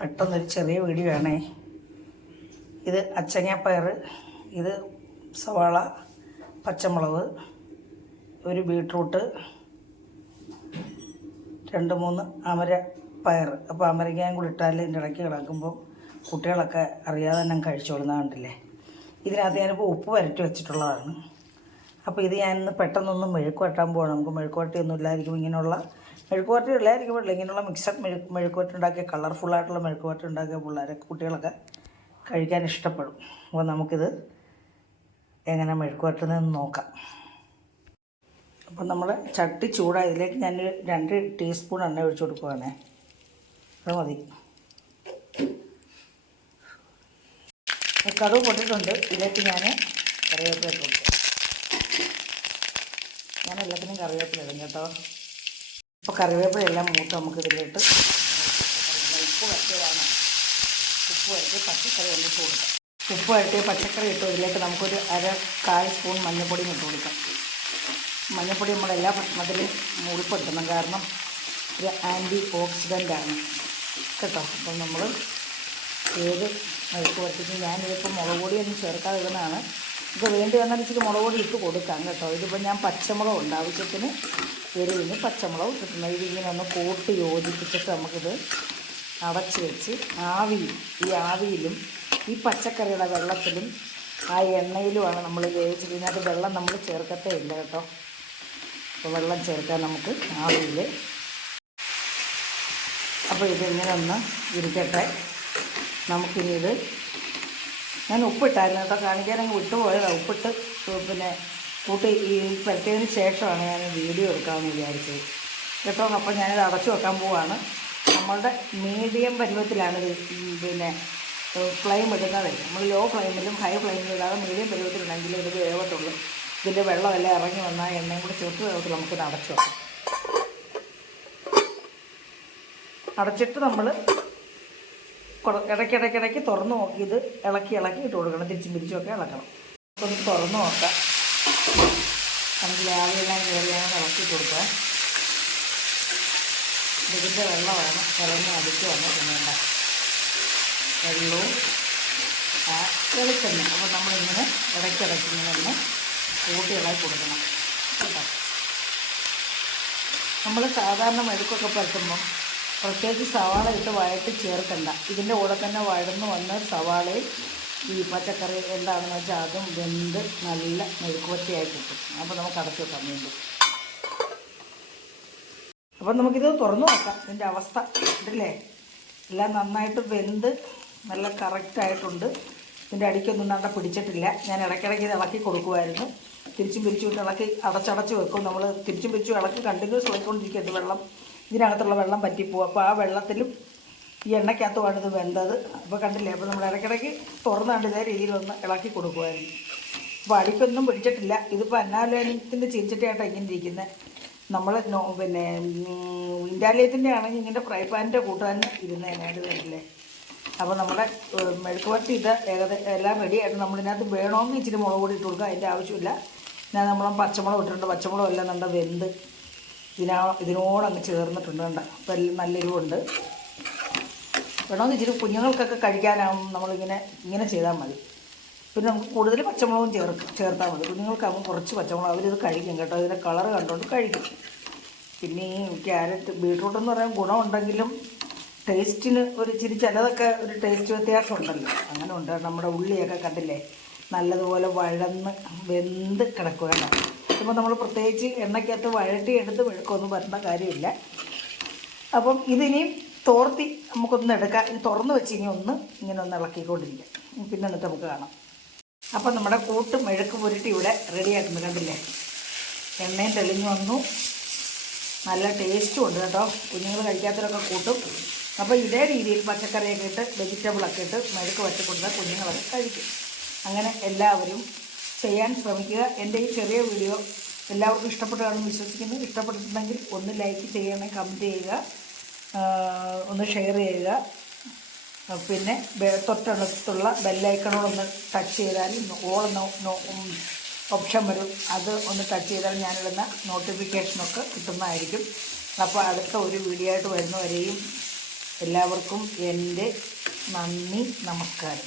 പെട്ടെന്നൊരു ചെറിയ വീഡിയോ ആണേ. ഇത് അച്ചങ്ങാപ്പയർ ഇത് സവാള പച്ചമുളക് ഒരു ബീട്രൂട്ട് രണ്ട് മൂന്ന് അമര പയർ. അപ്പോൾ അമരയ്ക്കായും കൂടി ഇട്ടാൽ ഇതിന്റെ ഇടയ്ക്ക് കിടക്കുമ്പോൾ കുട്ടികളൊക്കെ അറിയാതെ തന്നെ കഴിച്ചോളുന്ന കണ്ടില്ലേ? ഇതിനകത്ത് ഞാനിപ്പോൾ ഉപ്പ് വരട്ടി വെച്ചിട്ടുള്ളതാണ്. അപ്പോൾ ഇത് ഞാനിന്ന് പെട്ടെന്നൊന്നും മെഴുക്ക് വെട്ടാൻ പോകണം നമുക്ക് മെഴുക്ക് വരട്ടിയൊന്നും ഇല്ലായിരിക്കും ഇങ്ങനെയുള്ള മെഴുക്ക് വരട്ടി ഇല്ലായിരിക്കും പാടില്ല ഇങ്ങനെയുള്ള മിക്സഡ് മെഴുക്ക് കളർഫുള്ളായിട്ടുള്ള ആയിട്ടുള്ള വരട്ടി ഉണ്ടാക്കിയ പിള്ളേരെ കുട്ടികളൊക്കെ കഴിക്കാൻ ഇഷ്ടപ്പെടും. അപ്പോൾ നമുക്കിത് എങ്ങനെ മെഴുക്ക് നിന്ന് നോക്കാം. അപ്പോൾ നമ്മൾ ചട്ടി ചൂടായതിലേക്ക് ഞാൻ രണ്ട് ടീസ്പൂൺ എണ്ണ ഒഴിച്ചു കൊടുക്കുവാണേ. അത് മതി. കടുവ് പൊട്ടിട്ടുണ്ട് ഇതിലേക്ക് ഞാൻ കറിവേപ്പില ഞാൻ എല്ലാത്തിനും കറിവേപ്പില ഇടും കേട്ടോ. ഇപ്പോൾ കറിവേപ്പിലെല്ലാം മൂത്ത് നമുക്ക് ഇതിലിട്ട് ഉപ്പ് വരട്ടിയതാണ്. ഉപ്പ് വരട്ടി പച്ചക്കറി ഒന്നിട്ട് കൊടുക്കാം. ഉപ്പ് വരട്ടിയ പച്ചക്കറി ഇട്ട് ഇതിലേക്ക് നമുക്കൊരു അര കാൽ സ്പൂൺ മഞ്ഞൾപ്പൊടിയും ഇട്ട് കൊടുക്കാം. മഞ്ഞൾപ്പൊടി നമ്മളെല്ലാ ഭക്ഷണത്തിലും ഉൾപ്പെടുത്തണം കാരണം ഒരു ആന്റി ഓക്സിഡന്റ് ആണ്. കേട്ടോ? അപ്പം നമ്മൾ ഏത് മെഴുക്ക് വരട്ടിക്കും. ഞാനിതിപ്പോൾ മുളക് പൊടിയൊന്നും ചേർക്കാതെ ഇടുന്നതാണ്. ഇപ്പോൾ വേണ്ടി വന്നാൽ ഇച്ചിരി മുളക് പൊടി ഇട്ട് കൊടുക്കാം കേട്ടോ. ഇതിപ്പോൾ ഞാൻ പച്ചമുളക് ഉണ്ട്. ആവശ്യത്തിന് എരിവിന് പച്ചമുളക് കിട്ടുന്നത് ഇതിങ്ങനെ ഒന്ന് കൂട്ടി യോജിപ്പിച്ചിട്ട് നമുക്കിത് അടച്ച് വെച്ച് ആവിയിൽ ഈ ആവിയിലും ഈ പച്ചക്കറിയുടെ വെള്ളത്തിലും ആ എണ്ണയിലുമാണ് നമ്മൾ വേവിച്ചത്. ഇതിനകത്ത് വെള്ളം നമ്മൾ ചേർക്കത്തേ ഇല്ല കേട്ടോ. അപ്പോൾ വെള്ളം ചേർക്കാൻ നമുക്ക് ആവിയിൽ അപ്പോൾ ഇതിങ്ങനെ ഒന്ന് ഇരിക്കട്ടെ. നമുക്കിനി ഇത് ഞാൻ ഉപ്പിട്ടായിരുന്നു കേട്ടോ. കാണിക്കാനങ്ങ് വിട്ടുപോയതാണ് ഉപ്പിട്ട് പിന്നെ കൂട്ടി ഈ പരത്തിയതിന് ശേഷമാണ് ഞാൻ വീഡിയോ എടുക്കാമെന്ന് വിചാരിച്ചത്. കേട്ടോ അപ്പോൾ ഞാനിത് അടച്ചു വെക്കാൻ പോവാണ്. നമ്മളുടെ മീഡിയം പരുവത്തിലാണ് പിന്നെ ഫ്ലെയിം ഇടുന്നത്. നമ്മൾ ലോ ഫ്ലെയിമിലും ഹൈ ഫ്ലെയിമിലും ഇടാതെ മീഡിയം പരുവത്തിലുണ്ടെങ്കിൽ ഇത് വേവത്തുള്ളൂ. ഇതിന്റെ വെള്ളമെല്ലാം ഇറങ്ങി വന്നാൽ എണ്ണയും കൂടി ചെറുത്ത് വേവത്തിൽ നമുക്കിത് അടച്ചു വെക്കാം. അടച്ചിട്ട് നമ്മൾ ഇടയ്ക്കിടയ്ക്കിടയ്ക്ക് തുറന്ന് നോക്കി ഇത് ഇളക്കി ഇളക്കി ഇട്ട് കൊടുക്കണം. തിരിച്ചും പിരിച്ചുമൊക്കെ ഇളക്കണം. അപ്പം തുറന്ന് നോക്കാം. നമുക്ക് ലാവെല്ലാം കയറിയാണ് ഇളക്കി കൊടുക്കുക ഇതിന്റെ വെള്ളമാണ് ഇറങ്ങി അടിച്ച് തിന്നേണ്ട വെള്ളവും വെളിച്ചെണ്ണ. അപ്പോൾ നമ്മളിങ്ങനെ ഇടയ്ക്കിടയ്ക്ക് ഇങ്ങനെ ഒന്ന് കൂട്ടി ഇളക്കി കൊടുക്കണം. കേട്ടോ? നമ്മൾ സാധാരണ മെഴുക്കൊക്കെ പരത്തുമ്പം പ്രത്യേകിച്ച് സവാള ഇട്ട് വഴറ്റി ചേർക്കണ്ട. ഇതിന്റെ കൂടെ തന്നെ വഴന്ന് വന്ന് സവാളയും ഈ പച്ചക്കറി എന്താണെന്ന് വെച്ചാൽ അതും വെന്ത് നല്ല മെഴുക്കുവറ്റിയായി കിട്ടും. അപ്പോൾ നമുക്ക് അടച്ചു വെക്കാം വീണ്ടും. അപ്പം നമുക്കിത് തുറന്നു നോക്കാം. ഇതിന്റെ അവസ്ഥ ഉണ്ടല്ലേ എല്ലാം നന്നായിട്ട് വെന്ത് നല്ല കറക്റ്റായിട്ടുണ്ട് ഇതിന്റെ അടിക്കൊന്നും നല്ല പിടിച്ചിട്ടില്ല. ഞാൻ ഇടയ്ക്കിടയ്ക്ക് ഇത് ഇളക്കി കൊടുക്കുമായിരുന്നു തിരിച്ചും പിരിച്ചും ഇട്ട് ഇളക്കി അടച്ചടച്ച് വെക്കും. നമ്മൾ തിരിച്ചും പിരിച്ചും ഇളക്കി കണ്ടിന്യൂസ് ഇളക്കിക്കൊണ്ടിരിക്കുന്നത് വെള്ളം. ഇതിനകത്തുള്ള വെള്ളം പറ്റിപ്പോവും. അപ്പോൾ ആ വെള്ളത്തിലും ഈ എണ്ണയ്ക്കകത്തുമാണ് ഇത് വെന്തത്. അപ്പോൾ കണ്ടില്ലേ അപ്പോൾ നമ്മൾ ഇടയ്ക്കിടയ്ക്ക് തുറന്നാണ്ട് ഇതേ രീതിയിലൊന്ന് ഇളക്കി കൊടുക്കുമായിരുന്നു അപ്പോൾ അടിക്കൊന്നും പിടിച്ചിട്ടില്ല. ഇതിപ്പോൾ അന്നാലയത്തിന്റെ ചീനിച്ചട്ടിയായിട്ടാണ് ഇങ്ങനെ ഇരിക്കുന്നത് നമ്മൾ പിന്നെ ഇൻഡാലിയത്തിന്റെ ആണെങ്കിൽ ഇങ്ങനെ ഫ്രൈ പാനിന്റെ കൂട്ടാൻ ഇരുന്നതിനായിട്ട് വരില്ലേ അപ്പോൾ നമ്മുടെ മെഴുക്ക് വരട്ടി ഇത് ഏകദേശം എല്ലാം റെഡി ആയിട്ട് നമ്മളിതിനകത്ത് വേണമെന്ന് ഇച്ചിരി മുളക് പൊടി ഇട്ട് കൊടുക്കുക. അതിന്റെ ആവശ്യമില്ല. ഞാൻ നമ്മൾ പച്ചമുളക് ഇട്ടിട്ടുണ്ട്. പച്ചമുളക് എല്ലാം നല്ല വെന്ത് ഇതിനാ ഇതിനോടങ്ങ് ചേർന്നിട്ടുണ്ട് കണ്ട? അപ്പം എല്ലാം നല്ല എരിവുണ്ട് വേണമെന്ന് ഇച്ചിരി കുഞ്ഞുങ്ങൾക്കൊക്കെ കഴിക്കാനാവും. നമ്മളിങ്ങനെ ഇങ്ങനെ ചെയ്താൽ മതി. പിന്നെ നമുക്ക് കൂടുതൽ പച്ചമുളകും ചേർ ചേർത്താൽ മതി. കുഞ്ഞുങ്ങൾക്കാകുമ്പോൾ കുറച്ച് പച്ചമുളക് അവരിത് കഴിക്കും കേട്ടോ. ഇതിന്റെ കളർ കണ്ടുകൊണ്ട് കഴിക്കും. പിന്നെ ഈ ക്യാരറ്റ് ബീട്രൂട്ട് എന്ന് പറയാൻ ഗുണമുണ്ടെങ്കിലും ടേസ്റ്റിന് ഒരു ഇച്ചിരി ചിലതൊക്കെ ഒരു ടേസ്റ്റ് വ്യത്യാസം ഉണ്ടല്ലോ അങ്ങനെ ഉണ്ട്. നമ്മുടെ ഉള്ളിയൊക്കെ കണ്ടില്ലേ? നല്ലതുപോലെ വഴന്ന് വെന്ത് കിടക്കുകയാണ് അപ്പോൾ നമ്മൾ പ്രത്യേകിച്ച് എണ്ണയ്ക്കകത്ത് വഴറ്റി എടുത്ത് വെഴുക്കൊന്നും വരേണ്ട കാര്യമില്ല. അപ്പം ഇതിനിയും തോർത്തി നമുക്കൊന്ന് എടുക്കാം. ഇത് തുറന്ന് വെച്ച് ഇനി ഒന്ന് ഇങ്ങനെ ഒന്ന് ഇളക്കിക്കൊണ്ടിരിക്കാം. പിന്നെ എന്നിട്ട് നമുക്ക് കാണാം. അപ്പം നമ്മുടെ കൂട്ട് മെഴുക്ക് പുരട്ടി ഇവിടെ റെഡി ആയിട്ടുണ്ട്. കണ്ടില്ലേ? എണ്ണയും തെളിഞ്ഞു വന്നു. നല്ല ടേസ്റ്റും ഉണ്ട് കേട്ടോ. കുഞ്ഞുങ്ങൾ കഴിക്കാത്തവരൊക്കെ കൂട്ടും. അപ്പോൾ ഇതേ രീതിയിൽ പച്ചക്കറിയൊക്കെ ഇട്ട് വെജിറ്റബിളൊക്കെ ഇട്ട് മെഴുക്ക് വച്ച് കൊടുത്താൽ കുഞ്ഞുങ്ങളൊക്കെ കഴിക്കും. അങ്ങനെ എല്ലാവരും ചെയ്യാൻ ശ്രമിക്കുക. എന്റെ ഈ ചെറിയ വീഡിയോ എല്ലാവർക്കും ഇഷ്ടപ്പെട്ടതാണെന്ന് വിശ്വസിക്കുന്നു. ഇഷ്ടപ്പെട്ടിട്ടുണ്ടെങ്കിൽ ഒന്ന് ലൈക്ക് ചെയ്യണേ കമന്റ് ചെയ്യുക. ഒന്ന് ഷെയർ ചെയ്യുക. പിന്നെ തൊട്ടടുത്തുള്ള ബെല്ലൈക്കണോടൊന്ന് ടച്ച് ചെയ്താൽ ഓൾ ഓപ്ഷൻ വരും. അത് ഒന്ന് ടച്ച് ചെയ്താൽ ഞാനിടുന്ന നോട്ടിഫിക്കേഷനൊക്കെ കിട്ടുന്നതായിരിക്കും. അപ്പോൾ അടുത്ത ഒരു വീഡിയോ ആയിട്ട് വരുന്നവരെയും എല്ലാവർക്കും എന്റെ നന്ദി നമസ്കാരം.